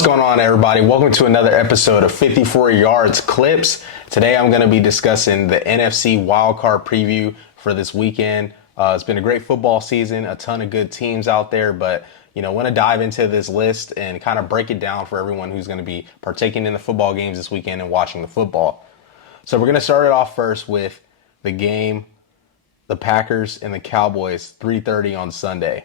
What's going on, everybody? Welcome to another episode of 54 Yards Clips. Today I'm going to be discussing the NFC Wildcard preview for this weekend. It's been a great football season, a ton of good teams out there, but I want to dive into this list and kind of break it down for everyone who's going to be partaking in the football games this weekend and watching the football. So we're going to start it off first with the game, the Packers and the Cowboys, 3:30 on Sunday.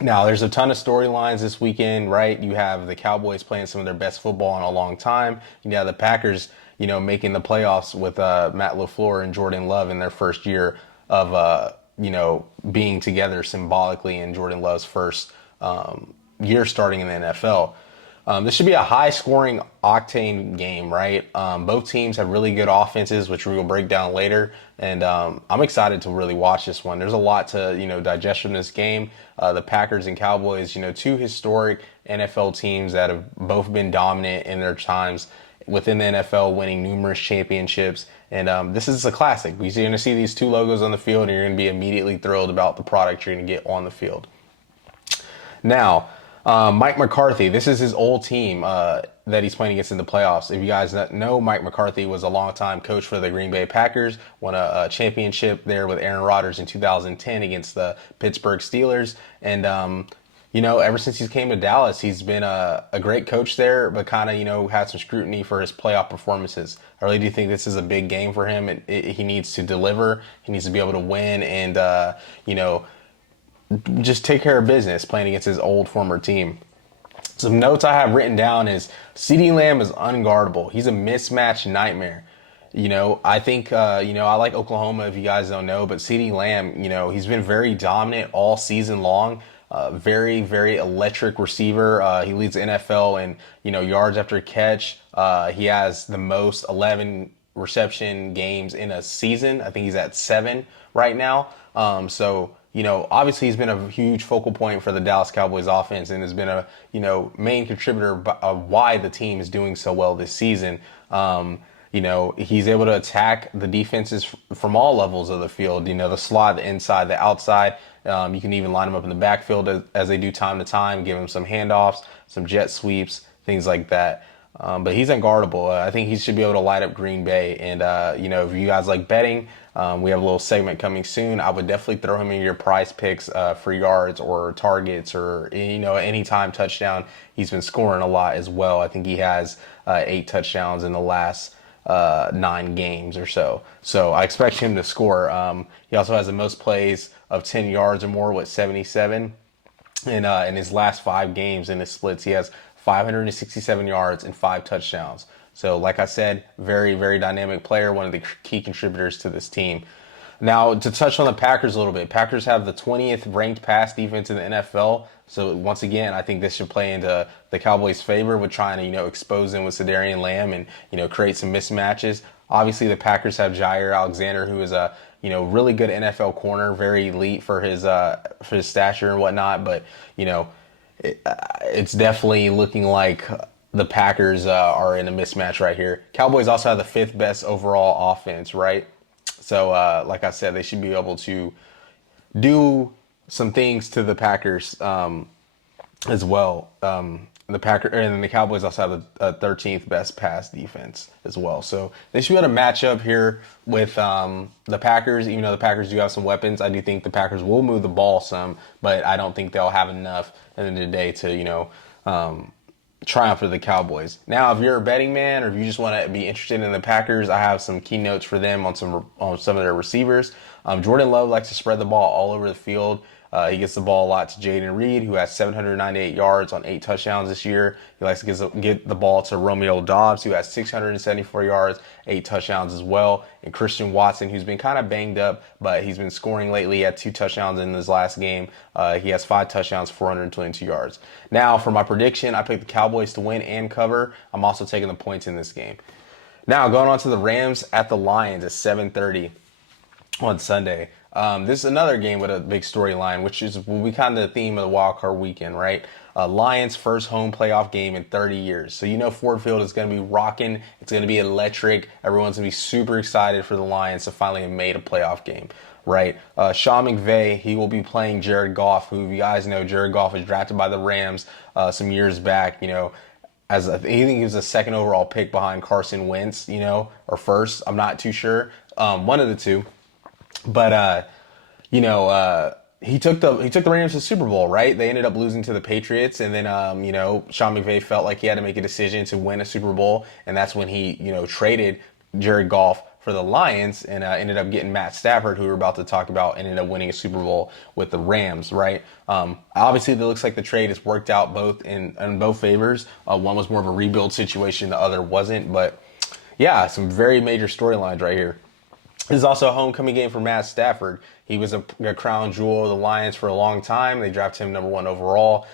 Now, there's a ton of storylines this weekend, right? You have the Cowboys playing some of their best football in a long time. You have the Packers, making the playoffs with Matt LaFleur and Jordan Love in their first year of, being together symbolically in Jordan Love's first year starting in the NFL. This should be a high-scoring octane game, right? Both teams have really good offenses, which we will break down later, and I'm excited to really watch this one. There's a lot to digest from this game. The Packers and Cowboys, two historic NFL teams that have both been dominant in their times within the NFL, winning numerous championships, and this is a classic. You're going to see these two logos on the field, and you're going to be immediately thrilled about the product you're going to get on the field. Now, Mike McCarthy, this is his old team that he's playing against in the playoffs. If you guys know, Mike McCarthy was a longtime coach for the Green Bay Packers, won a championship there with Aaron Rodgers in 2010 against the Pittsburgh Steelers. And, ever since he came to Dallas, he's been a great coach there, but kind of, had some scrutiny for his playoff performances. I really do think this is a big game for him. He needs to deliver. He needs to be able to win and, just take care of business playing against his old former team. Some notes I have written down is CeeDee Lamb is unguardable. He's a mismatch nightmare. I think, I like Oklahoma, if you guys don't know, but CeeDee Lamb, he's been very dominant all season long. Very, very electric receiver. He leads the NFL in, yards after catch. He has the most 11 reception games in a season. I think he's at 7 right now. Obviously he's been a huge focal point for the Dallas Cowboys offense and has been a, main contributor of why the team is doing so well this season. He's able to attack the defenses from all levels of the field, the slot, the inside, the outside. You can even line them up in the backfield as they do time to time, give him some handoffs, some jet sweeps, things like that. But he's unguardable. I think he should be able to light up Green Bay. And, if you guys like betting, we have a little segment coming soon. I would definitely throw him in your prize picks for yards or targets or, anytime touchdown. He's been scoring a lot as well. I think he has 8 touchdowns in the last 9 games or so. So I expect him to score. He also has the most plays of 10 yards or more with 77. And in his last 5 games in his splits, he has 567 yards and 5 touchdowns. So like I said, very, very dynamic player, one of the key contributors to this team. Now, to touch on the Packers a little bit, Packers have the 20th ranked pass defense in the NFL. So once again, I think this should play into the Cowboys' favor with trying to, expose them with Sedarian Lamb and, create some mismatches. Obviously, the Packers have Jair Alexander, who is a, really good NFL corner, very elite for his stature and whatnot. But, it's definitely looking like the Packers are in a mismatch right here. Cowboys also have the 5th best overall offense, right? So, like I said, they should be able to do some things to the Packers as well. The Cowboys also have a 13th best pass defense as well. So they should be able to match up here with the Packers. Even though the Packers do have some weapons, I do think the Packers will move the ball some, but I don't think they'll have enough at the end of the day to, triumph for the Cowboys. Now, if you're a betting man or if you just want to be interested in the Packers, I have some key notes for them on some of their receivers. Jordan Love likes to spread the ball all over the field. He gets the ball a lot to Jaden Reed, who has 798 yards on 8 touchdowns this year. He likes to get the ball to Romeo Doubs, who has 674 yards, 8 touchdowns as well. And Christian Watson, who's been kind of banged up, but he's been scoring lately. He had 2 touchdowns in his last game. He has 5 touchdowns, 422 yards. Now, for my prediction, I picked the Cowboys to win and cover. I'm also taking the points in this game. Now, going on to the Rams at the Lions at 7:30 on Sunday. This is another game with a big storyline, which will be kind of the theme of the wildcard weekend, right? Lions' first home playoff game in 30 years. So Ford Field is going to be rocking. It's going to be electric. Everyone's going to be super excited for the Lions to finally have made a playoff game, right? Sean McVay, he will be playing Jared Goff, who, if you guys know, Jared Goff was drafted by the Rams some years back. I think he was a second overall pick behind Carson Wentz, or first. I'm not too sure. One of the two. But he took the Rams to the Super Bowl, right? They ended up losing to the Patriots, and then Sean McVay felt like he had to make a decision to win a Super Bowl, and that's when he traded Jared Goff for the Lions, and ended up getting Matt Stafford, who we're about to talk about, ended up winning a Super Bowl with the Rams, right? Obviously, it looks like the trade has worked out both in both favors. One was more of a rebuild situation, the other wasn't, but yeah, some very major storylines right here. This is also a homecoming game for Matt Stafford. He was a crown jewel of the Lions for a long time. They drafted him number 1 overall.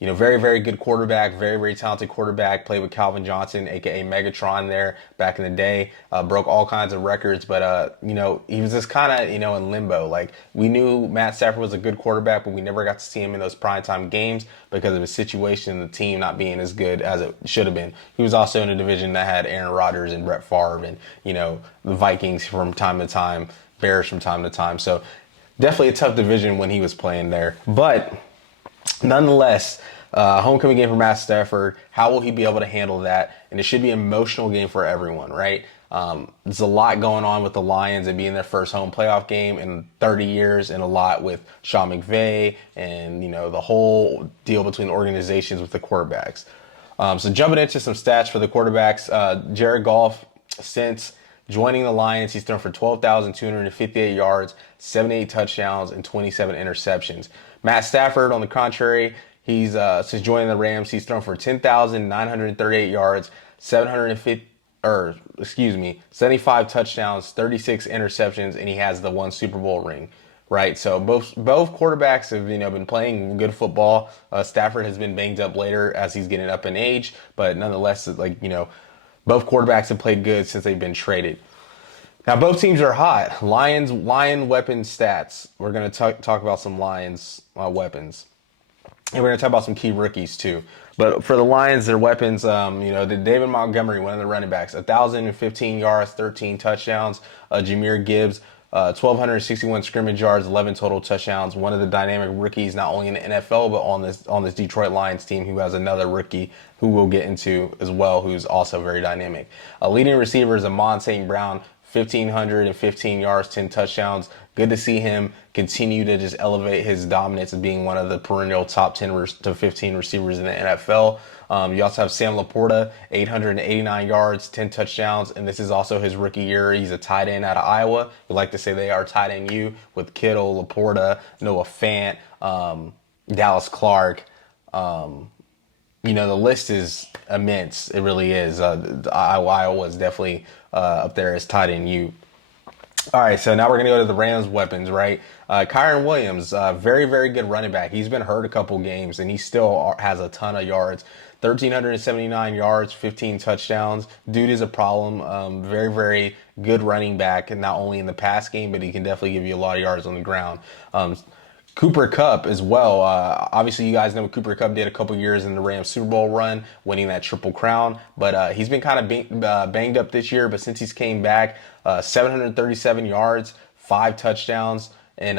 Very, very good quarterback, very, very talented quarterback. Played with Calvin Johnson, aka Megatron, there back in the day. Broke all kinds of records, but he was just kind of in limbo. Like, we knew Matt Stafford was a good quarterback, but we never got to see him in those primetime games because of his situation and the team not being as good as it should have been. He was also in a division that had Aaron Rodgers and Brett Favre and the Vikings from time to time, Bears from time to time. So definitely a tough division when he was playing there, but nonetheless, homecoming game for Matt Stafford. How will he be able to handle that? And it should be an emotional game for everyone, right? There's a lot going on with the Lions and being their first home playoff game in 30 years, and a lot with Sean McVay and the whole deal between the organizations with the quarterbacks. So jumping into some stats for the quarterbacks, Jared Goff, since joining the Lions, he's thrown for 12,258 yards, 78 touchdowns, and 27 interceptions. Matt Stafford, on the contrary, he's since joining the Rams, he's thrown for 10,938 yards, 75 touchdowns, 36 interceptions, and he has the 1 Super Bowl ring. Right, so both quarterbacks have been playing good football. Stafford has been banged up later as he's getting up in age, but nonetheless, both quarterbacks have played good since they've been traded. Now, both teams are hot. Lion weapon stats. We're going to talk about some Lions weapons. And we're going to talk about some key rookies, too. But for the Lions, their weapons, the David Montgomery, one of the running backs, 1,015 yards, 13 touchdowns. Jahmyr Gibbs, 1,261 scrimmage yards, 11 total touchdowns. One of the dynamic rookies, not only in the NFL, but on this Detroit Lions team, who has another rookie who we'll get into as well, who's also very dynamic. Leading receiver is Amon St. Brown, 1,515 yards, 10 touchdowns. Good to see him continue to just elevate his dominance of being one of the perennial top 10 to 15 receivers in the NFL. You also have Sam Laporta, 889 yards, 10 touchdowns, and this is also his rookie year. He's a tight end out of Iowa. We like to say they are tight end U with Kittle, Laporta, Noah Fant, Dallas Clark. The list is immense. It really is. Iowa is definitely up there as tight end U. All right, so now we're going to go to the Rams' weapons, right? Kyren Williams, very, very good running back. He's been hurt a couple games, and he still has a ton of yards. 1,379 yards, 15 touchdowns. Dude is a problem. Very, very good running back, and not only in the pass game, but he can definitely give you a lot of yards on the ground. Cooper Kupp as well. Obviously, you guys know what Cooper Kupp did a couple years in the Rams Super Bowl run, winning that Triple Crown. But he's been kind of banged up this year. But since he's came back, 737 yards, 5 touchdowns. And,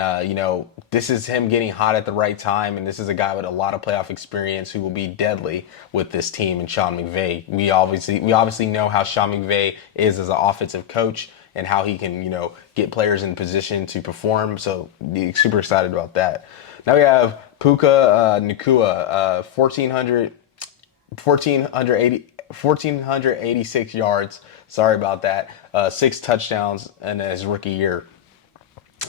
this is him getting hot at the right time. And this is a guy with a lot of playoff experience who will be deadly with this team and Sean McVay. We obviously know how Sean McVay is as an offensive coach and how he can, get players in position to perform. So super excited about that. Now we have Puka Nacua, 1,486 yards. Sorry about that. 6 touchdowns in his rookie year.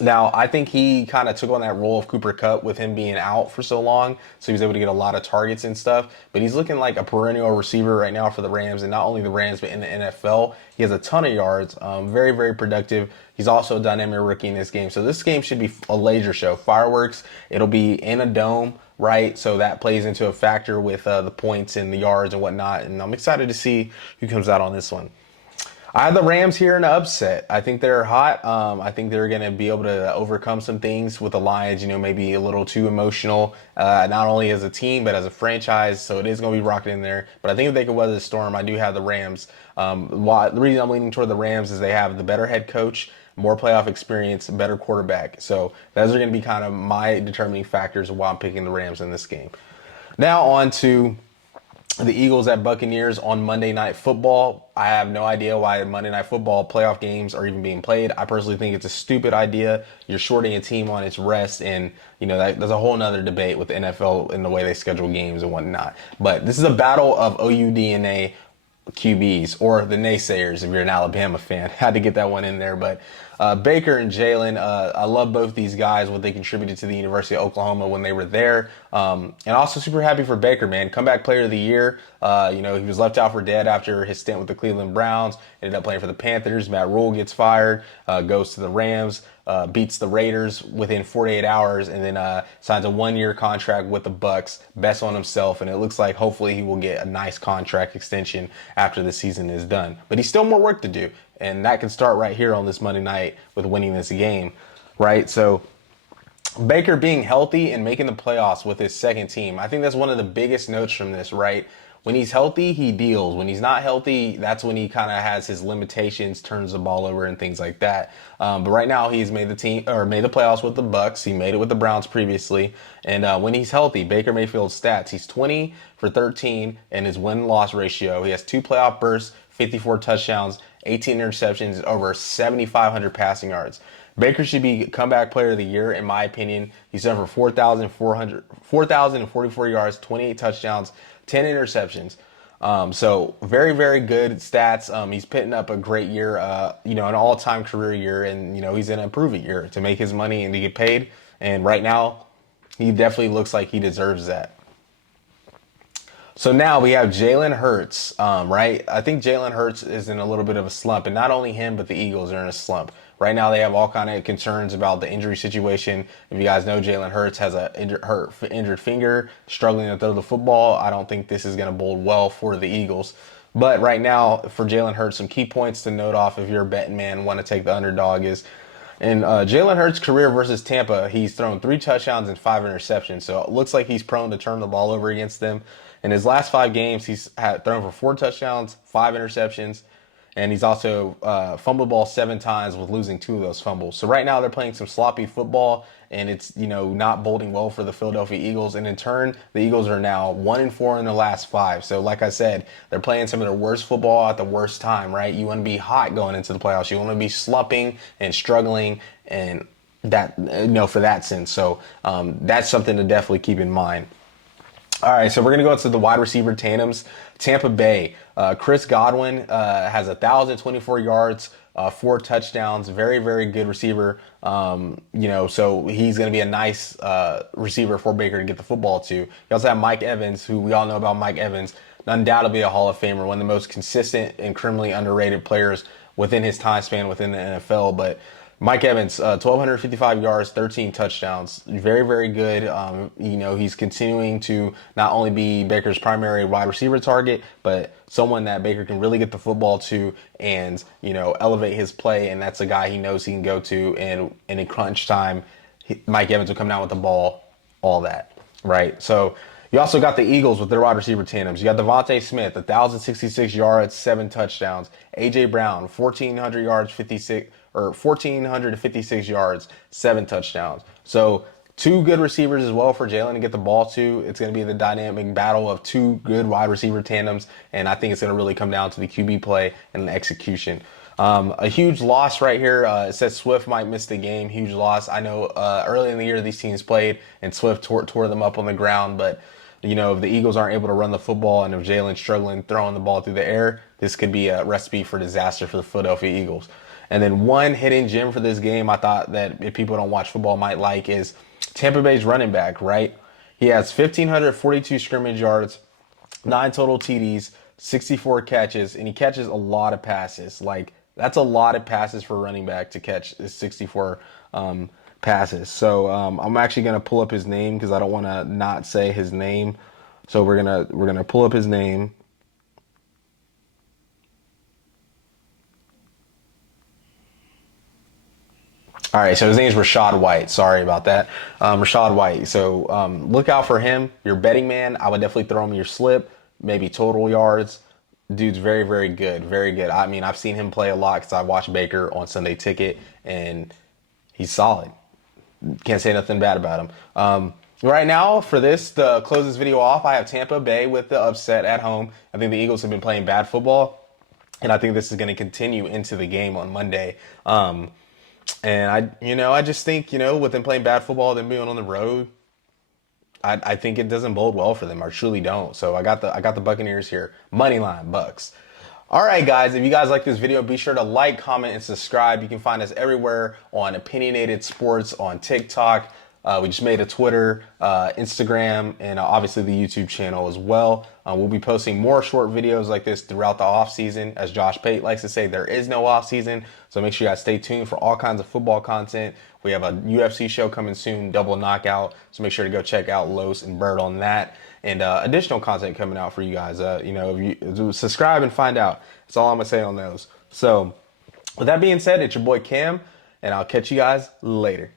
Now, I think he kind of took on that role of Cooper Kupp with him being out for so long, so he was able to get a lot of targets and stuff. But he's looking like a perennial receiver right now for the Rams, and not only the Rams, but in the NFL. He has a ton of yards, very, very productive. He's also a dynamic rookie in this game. So this game should be a laser show. Fireworks. It'll be in a dome, right? So that plays into a factor with the points and the yards and whatnot. And I'm excited to see who comes out on this one. I have the Rams here in an upset. I think they're hot. I think they're going to be able to overcome some things with the Lions, maybe a little too emotional, not only as a team, but as a franchise. So it is going to be rocking in there. But I think if they can weather the storm, I do have the Rams. The reason I'm leaning toward the Rams is they have the better head coach, more playoff experience, better quarterback. So those are going to be kind of my determining factors of why I'm picking the Rams in this game. Now on to The Eagles at Buccaneers on Monday Night Football. I have no idea why Monday Night Football playoff games are even being played. I personally think it's a stupid idea. You're shorting a team on its rest, and there's a whole nother debate with the NFL and the way they schedule games and whatnot. But this is a battle of OU DNA QBs, or the naysayers if you're an Alabama fan. Had to get that one in there. But Baker and Jalen, I love both these guys, what they contributed to the University of Oklahoma when they were there. And also super happy for Baker, man. Comeback player of the year. He was left out for dead after his stint with the Cleveland Browns. Ended up playing for the Panthers. Matt Rule gets fired, goes to the Rams. Beats the Raiders within 48 hours, and then signs a 1-year contract with the Bucs. Bets on himself, and it looks like hopefully he will get a nice contract extension after the season is done. But he's still more work to do, and that can start right here on this Monday night with winning this game, right? So Baker being healthy and making the playoffs with his second team, I think that's one of the biggest notes from this, right? When he's healthy, he deals. When he's not healthy, that's when he kind of has his limitations, turns the ball over, and things like that. But right now, he's made the playoffs with the Bucs. He made it with the Browns previously. And when he's healthy, Baker Mayfield's stats: he's 20 for 13 in his win-loss ratio. He has 2 playoff bursts, 54 touchdowns, 18 interceptions, over 7,500 passing yards. Baker should be comeback player of the year, in my opinion. He's done for 4,044 yards, 28 touchdowns, 10 interceptions. So very, very good stats. He's putting up a great year, an all-time career year, and, he's in a prove-it year to make his money and to get paid. And right now, he definitely looks like he deserves that. So now we have Jalen Hurts, right? I think Jalen Hurts is in a little bit of a slump, and not only him, but the Eagles are in a slump. Right now, they have all kind of concerns about the injury situation. If you guys know, Jalen Hurts has a injured finger, struggling to throw the football. I don't think this is going to bode well for the Eagles. But right now, for Jalen Hurts, some key points to note off if you're a betting man, want to take the underdog is in Jalen Hurts' career versus Tampa, he's thrown 3 touchdowns and 5 interceptions. So it looks like he's prone to turn the ball over against them. In his last 5 games, he's thrown for 4 touchdowns, 5 interceptions, and he's also fumbled the ball 7 times with losing 2 of those fumbles. So right now they're playing some sloppy football, and it's not boding well for the Philadelphia Eagles. And in turn, the Eagles are now 1-4 in the last 5. So like I said, they're playing some of their worst football at the worst time, right? You want to be hot going into the playoffs. You want to be slumping and struggling, and that for that sense. So that's something to definitely keep in mind. All right, so we're going to go into the wide receiver tandems. Tampa Bay, Chris Godwin has 1,024 yards, 4 touchdowns. Very, very good receiver. So he's going to be a nice receiver for Baker to get the football to. You also have Mike Evans, who we all know about Mike Evans, undoubtedly a Hall of Famer, one of the most consistent and criminally underrated players within his time span within the NFL. But Mike Evans, 1,255 yards, 13 touchdowns. Very, very good. He's continuing to not only be Baker's primary wide receiver target, but someone that Baker can really get the football to and, elevate his play. And that's a guy he knows he can go to. And in a crunch time, Mike Evans will come down with the ball, all that, right? So you also got the Eagles with their wide receiver tandems. You got Devontae Smith, 1,066 yards, 7 touchdowns. A.J. Brown, 1,400 yards, 1,456 yards, 7 touchdowns. So 2 good receivers as well for Jalen to get the ball to. It's going to be the dynamic battle of 2 good wide receiver tandems, and I think it's going to really come down to the QB play and the execution. A huge loss right here. It says Swift might miss the game. Huge loss. I know early in the year these teams played, and Swift tore them up on the ground, but if the Eagles aren't able to run the football and if Jalen's struggling throwing the ball through the air, this could be a recipe for disaster for the Philadelphia Eagles. And then one hidden gem for this game I thought that if people don't watch football might like is Tampa Bay's running back, right? He has 1,542 scrimmage yards, 9 total TDs, 64 catches, and he catches a lot of passes. Like, that's a lot of passes for a running back to catch 64 passes. So I'm actually going to pull up his name because I don't want to not say his name. So we're gonna pull up his name. All right, so his name is Rachaad White. Sorry about that. Rachaad White. So look out for him. You're a betting man. I would definitely throw him your slip, maybe total yards. Dude's very, very good. Very good. I mean, I've seen him play a lot because I watched Baker on Sunday Ticket, and he's solid. Can't say nothing bad about him. Right now, for this, to close this video off, I have Tampa Bay with the upset at home. I think the Eagles have been playing bad football, and I think this is going to continue into the game on Monday. And I just think, with them playing bad football, them being on the road, I think it doesn't bode well for them. I truly don't. So I got the Buccaneers here, money line Bucks. All right, guys. If you guys like this video, be sure to like, comment, and subscribe. You can find us everywhere on Opinionated Sports on TikTok. We just made a Twitter, Instagram, and obviously the YouTube channel as well. We'll be posting more short videos like this throughout the off season. As Josh Pate likes to say, there is no off season. So make sure you guys stay tuned for all kinds of football content. We have a UFC show coming soon, Double Knockout. So make sure to go check out Los and Bird on that. And additional content coming out for you guys. If you subscribe and find out. That's all I'm going to say on those. So with that being said, it's your boy Cam, and I'll catch you guys later.